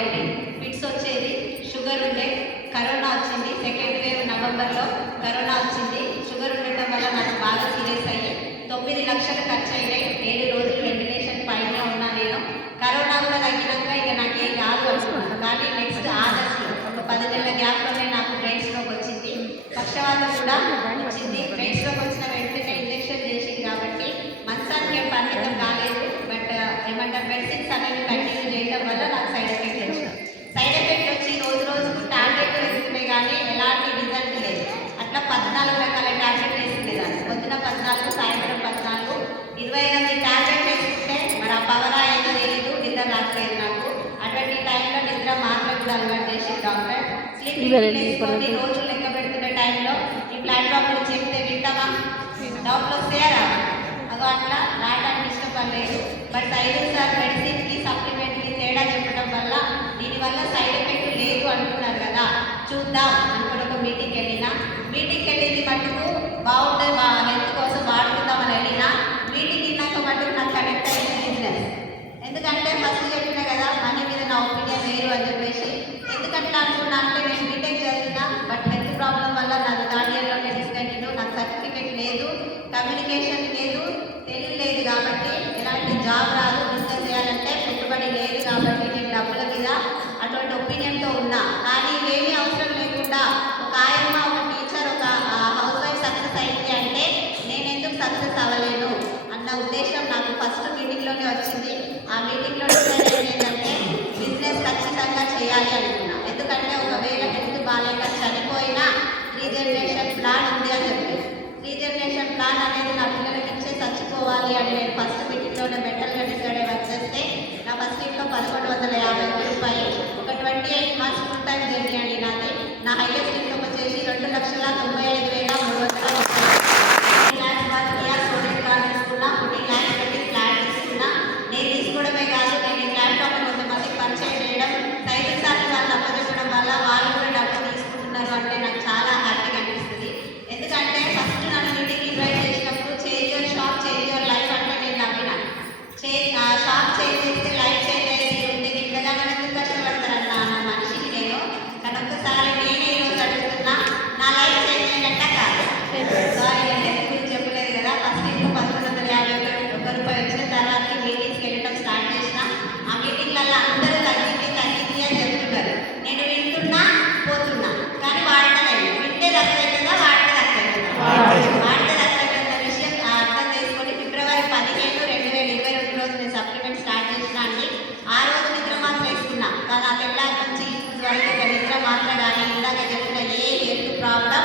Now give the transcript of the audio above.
ఉండేవి, ఫిట్స్ వచ్చేది, షుగర్ ఉండే, కరోనా వచ్చింది, సెకండ్ వేవ్ నవంబర్లో కరోనా వచ్చింది. షుగర్ ఉండటం వల్ల నాకు బాగా సీరియస్ అయ్యి 9 లక్షలు ఖర్చు అయినాయి. 7 రోజులు వెంటిలేషన్ పైన ఉన్నా నేను. కరోనా కూడా తగ్గినాక ఇక నాకేం కాదు అనుకున్నాను. కానీ నెక్స్ట్ ఆగస్టు ఒక 10 నెలల గ్యాప్లోనే నాకు బ్రెయిన్ స్ట్రోక్ వచ్చింది, పక్షవాతం కూడా వచ్చింది. బ్రెయిన్ స్ట్రోక్ వచ్చిన వెంటనే ఇంజెక్షన్ చేసింది కాబట్టి మంచానికి ఏం పరిమితం కాలేదు. బట్ ఏమంటారు, మెడిసిన్స్ అనేవి కంటిన్యూ చేయడం వల్ల నాకు సైడ్ ఎఫెక్ట్ వచ్చింది. సైడ్ ఎఫెక్ట్ వచ్చి రోజు రోజుకు టాబ్లెట్లు వేసుకునే కానీ ఎలాంటి రిజల్ట్ లేదు. అట్లా 14 రకాల టాబ్లెట్లు వేసుకునేదాన్ని. పొద్దున 14, సాయంత్రం 14, 28 టాబ్లెట్ వేసుకుంటే మరి ఆ పవర్ ఏదో తెలియదు, నిద్ర రాట్లేదు నాకు. అటువంటి టైంలో నిద్ర మాత్రం కూడా అలవాటు చేసి డాక్టర్ స్లీపింగ్ వేసుకొని రోజు లెక్క పెడుతున్న టైంలో ఈ ప్లాట్ఫామ్లో చెప్తే వింటామా, డౌట్లు వస్తాయా రావా, అదో అట్లా రావడానికి ఇష్టపడలేదు. బట్ సార్ మెడిసిన్కి సప్లిమెంట్కి తేడా చెప్పడం వల్ల దీనివల్ల సైడ్ ఎఫెక్ట్ లేదు అంటున్నారు కదా, చూద్దాం అనుకుని ఒక మీటింగ్కి వెళ్ళింది మటుకు బాగుంటుంది, హెల్త్ కోసం వాడుకుందామని వెళ్ళినా. మీటింగ్ విన్నాక మటుకు నాకు కనెక్ట్ అయింది బిజినెస్. ఎందుకంటే ఫస్ట్ చెప్పినా కదా మనీ మీద నా ఒపీనియన్ వేరు అని చెప్పేసి. ఎందుకంటే అనుకున్నా అంటే నేను బీటెక్ చదివినా, బట్ హెల్త్ ప్రాబ్లం వల్ల నాకు థర్డ్ ఇయర్లోనే డిస్కంటిన్యూ. నాకు సర్టిఫికేట్ లేదు, కమ్యూనికేషన్ లేదు, తెలివి లేదు, కాబట్టి ఎలాంటి జాబ్ రాదు. బిజినెస్ చేయాలంటే పెట్టుబడి లేదు కాబట్టి నేను డబ్బుల మీద అటువంటి ఒపీనియన్తో ఉన్నా. కానీ ఇవేమీ అవసరం లేకుండా ఒక ఆయమ్మ, ఒక టీచర్, ఒక హౌస్ వైఫ్ సక్సెస్ అయింది అంటే నేను ఎందుకు సక్సెస్ అవ్వలేను అన్న ఉద్దేశం నాకు ఫస్ట్ మీటింగ్లోనే వచ్చింది. ఆ మీటింగ్లో డిసైడ్ అయింది ఏంటంటే బిజినెస్ ఖచ్చితంగా చేయాలి అనుకున్నా. ఎందుకంటే ఒకవేళ హెల్త్ బాగాలేక చనిపోయినా రీజనరేషన్ ప్లాన్ ఉంది అని చెప్పి, రీజనరేషన్ ప్లాన్ అనేది నా పిల్లలకి ఇచ్చే చచ్చిపోవాలి అని నేను ఫస్ట్ మీటింగ్లోనే మెంటల్గా డిసైడ్ అయ్యి వచ్చేస్తే నా ఫస్ట్ ఇంట్లో 1150 రూపాయలు. ఒక 28 మంత్స్ ఫుల్ టైం జర్నీ అండి నాది. నా హైయెస్ట్ ఇన్కమ్ వచ్చేసి 2,95,300. 14 lakhs పెట్టి ఫ్లాట్ తీసుకున్నా. నేను తీసుకోవడమే కాదు, నేను ఈ ప్లాట్ఫామ్లో కొంతమందికి పరిచయం చేయడం, సైకిల్ సార్లు వాళ్ళు అప్పచెప్పడం వల్ల వాళ్ళు కూడా డబ్బులు తీసుకుంటున్నారు అంటే నాకు చాలా హ్యాపీగా అనిపిస్తుంది. ఎందుకంటే ఫస్ట్ నన్ను మీటింగ్ ఇన్వైట్ చేసినప్పుడు change your shop, change your life అంటే నేను నమ్మిన. షాప్ చేంజ్ చేస్తే లైఫ్ చేంజ్ అయ్యేది ఉంటే ఇంతగా మనకు కష్టపడతారన్న నా మనిషిని నేను. కానీ ఒక్కసారి నేను ఈరోజు అడుగుతున్నా, నా లైఫ్ చేంజ్ అయినట్ట కాదు. సారీ నేను ఎందుకు చెప్పలేదు కదా. ఫస్ట్ ఇంట్లో 1150 రూపాయలు వచ్చిన తర్వాత మీటింగ్స్కి వెళ్ళడం స్టార్ట్ చేసిన. ఆ మీటింగ్లలో అందరూ తగ్గింది అని చెప్తున్నారు. నేను వింటున్నా పోతున్నా, కానీ వాడతలేదు. వింటే తగ్గదా, వాడితే తగ్గదా విషయం అర్థం చేసుకొని ఫిబ్రవరి 15, 2021 రోజు నేను సప్లిమెంట్ స్టార్ట్ చేసిన అండి. ఆ రోజు నిద్ర మాత్రం వేసుకున్నా, కానీ ఆ తెల్లారి నుంచి ఇప్పుడు వరకు నిద్ర మాత్రం కానీ ఇందాక చెప్పిన ఏ హెల్త్ ప్రాబ్లం